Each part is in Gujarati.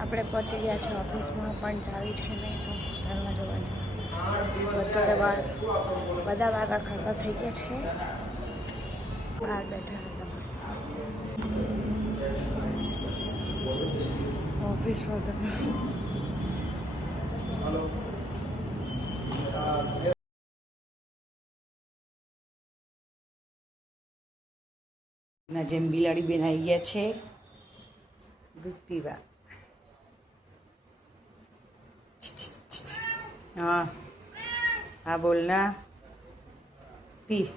આપણે પહોંચી ગયા છે ઓફિસમાં, પણ ચાવી છે નહીં તો ઘરમાં જવાનું છે. અત્યારે બધા વાગા ખબર થઈ ગયા છે. બહાર બેઠા હતા મસ્ત ઓફિસ વગર. ના જેમ બિલાડી બેન આવી ગયા છે દૂધ પીવા. હા હા બોલ ના પી.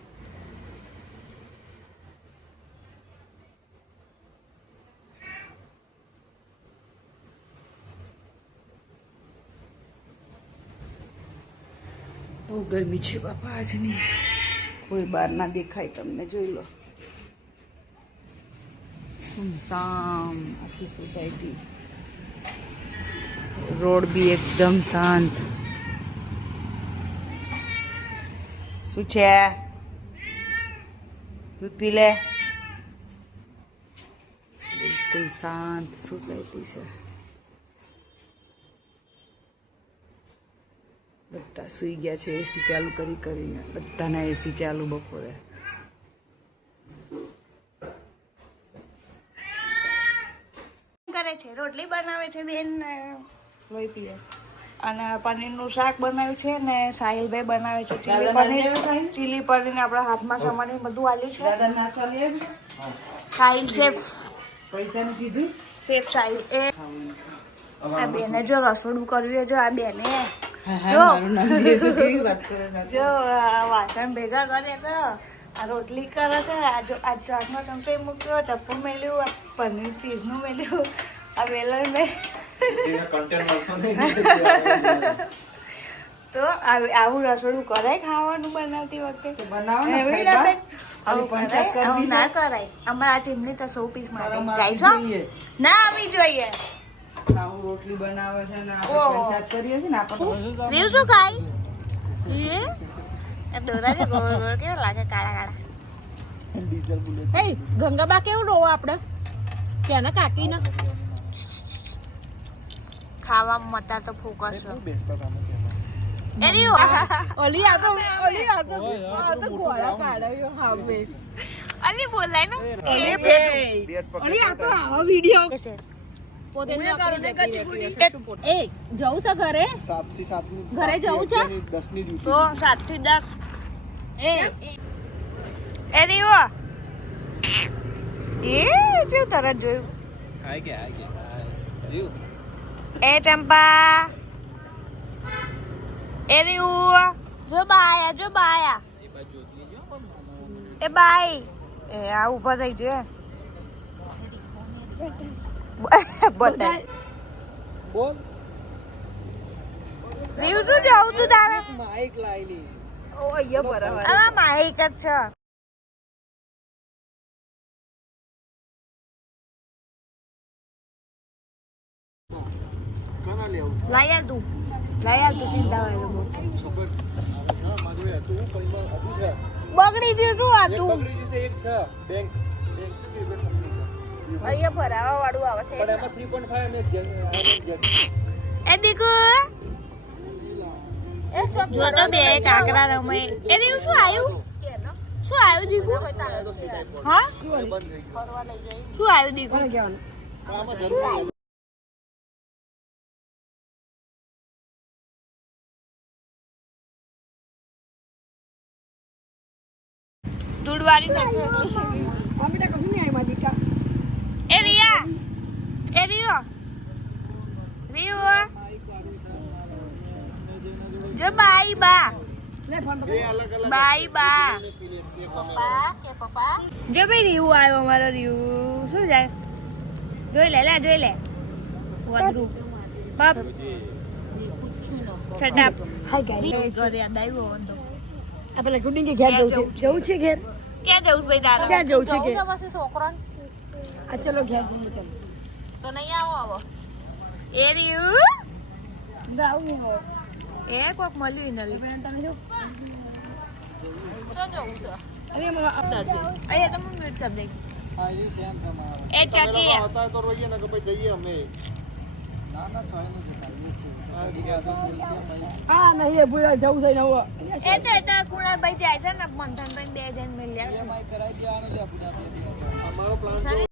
બહુ ગરમી છે બાપા આજની. કોઈ બહાર ના દેખાય તમને, જોઈ લો. સુમસામ આખી સોસાયટી, રોડ બી એકદમ શાંત. શું છે? દૂધ પી લે. બિલકુલ શાંત સોસાયટી છે. બધા સૂઈ ગયા છે એસી ચાલુ કરીને. બધાના એસી ચાલુ બપોરે. કરે છે રોટલી બનાવે છે બેન, લોહી પીએ. અને પનીરનું શાક બનાવ્યું છે ને સાહિલભાઈ બનાવે છે ચીલી પનીર. ચીલી પનીર આપણા હાથમાં સમારી બધું આલ્યું છે. દાદા નાસ્તા લે. સાહિલ શેફ, પૈસાનું કીધું શેફ સાહિલ. એ આ બેને જો રસોડું કર્યું, જો આ બેને જો કેવી વાત કરે છે. જો વાસણ ભેગા કરે છે, આ રોટલી કરે છે, આ ચાટનો ચમચો મૂક્યો, ચપ્પુ મેલ્યું, આ પનીર ચીઝનું મેલ્યું, આ વેલણ મેં. તો આવું રસોડું કરાય ખાવાનું બનાવતી વખતે? આવું ના કરાય. અમારા ચીમની તો 100 પીસ માટે ના આવી જોઈએ. આવું રોટલી બનાવે છે ને આપણે પંચાયત કરીએ છીએ ને આપણે. રીવ શું ખાય? એ દોરા છે ગોળ ગોળ, કેવા લાગે કાળા કાળા. હે ગંગાબા કેવું રોવો આપણે કેના કાકી ને ખાવામાં મતા તો ફોકસ. ઓલી આ તો ગોળા કાઢ્યો હવે. અલી બોલાય ને ઓલી આ તો આવો વિડિયો પોતે એ જવું છે ઘરે? 7 થી 7 ઘરે જવું છે? 10 ની ડ્યુટી તો 7 થી 10. એ રીવો એ જો તરત જોયું. આઈ ગયા રીવ. એ ચંપા, એ રીવ જો બાયા, જો બાયા. એ બાઈ એ આ ઉભો થઈ ગયો. બતાય બોલ રીવ શું જાવું તું તારે? માઈક લાઈની. ઓ અહીંયા બરાબર આ માઈક જ છે. કાના લેવું લાય યાર તું ચિંતા હોય તો સબર. હા મારું આ તું પૈસા અભી છે. બગડી ગયું શું આ એક તું? બકરી છે, એક છે બેંક છે કે કંપની છે. અહીંયા ભરાવા વાળું આવે છે. પણ એમાં 3.5 અને જેટ. એ દીકુ જો તો બે કાકરા રમે. એ રીવ શું આવ્યું? શું આવ્યું દીકુ? હા શું આવ્યું દીકુ? દૂધવાળી થશે. એ રિયા, એ રિયો જો બાઈ બા, બાઈ બા. જો ભાઈ રીવું આવ્યો અમારો. રીવું શું જાય? જોઈ લે જોઈ લે. વધરું બાપ છટાપ. ઘરે યાદ આવ્યો હતો. આપણે શૂટિંગ ઘેર જવું છે ઘેર. ક્યાં જવું ભાઈ તારે? ક્યાં જવું છે ઘેર? છોકરો આ ચલો ઘેર જઈએ ચાલો. તો નહીં આવો. એ રીવું એ કોક મળ્યું નલી. અહીંયા તમે મ્યુટ કરી દઈ. એ ચકી આવતા હોય તો રોઈએ ને કે ભાઈ જઈએ અમે હા નહીં એ ભૂલા જવું છે ને હવે એ તો કુણાભાઈ જાય છે ને મંથનભાઈ 2 જણ મળ્યા અમારો પ્લાન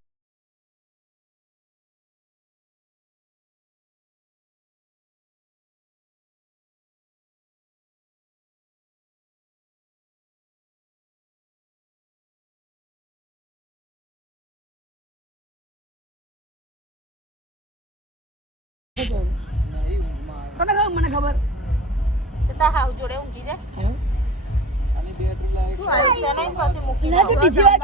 તને ખબર મને ખબર તો તા હાવ જોડે ઊંઘી જા તું આવી છે ને પાસે મૂકી ના તો બીજી વાત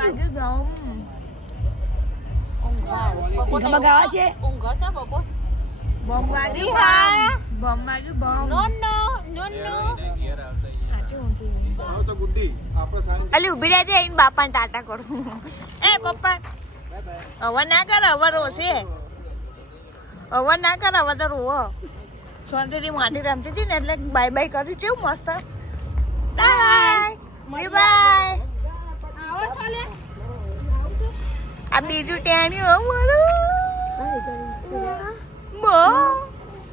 ઊંઘા ઊંઘમાં ગાવા છે ઊંઘ છે બપોર બોમ્બ વાગ્યું રીહા બોમ્બ વાગ્યું બોમ્બ નો નો નો નો આવો તો ગુડ્ડી આપણે સાંજ અલી ઊભી રહેજે એને બાપાને ટાટા કરું એ પપ્પા હવે ના કર હવે રોશે હવે ના કર હવે તો રોવો સોનરી માટી રમતી હતી ને એટલે બાય બાય કર્યું કેવું મસ્ત બાય બાય આવો છો લે આ બીજું ટેણ્યું મારું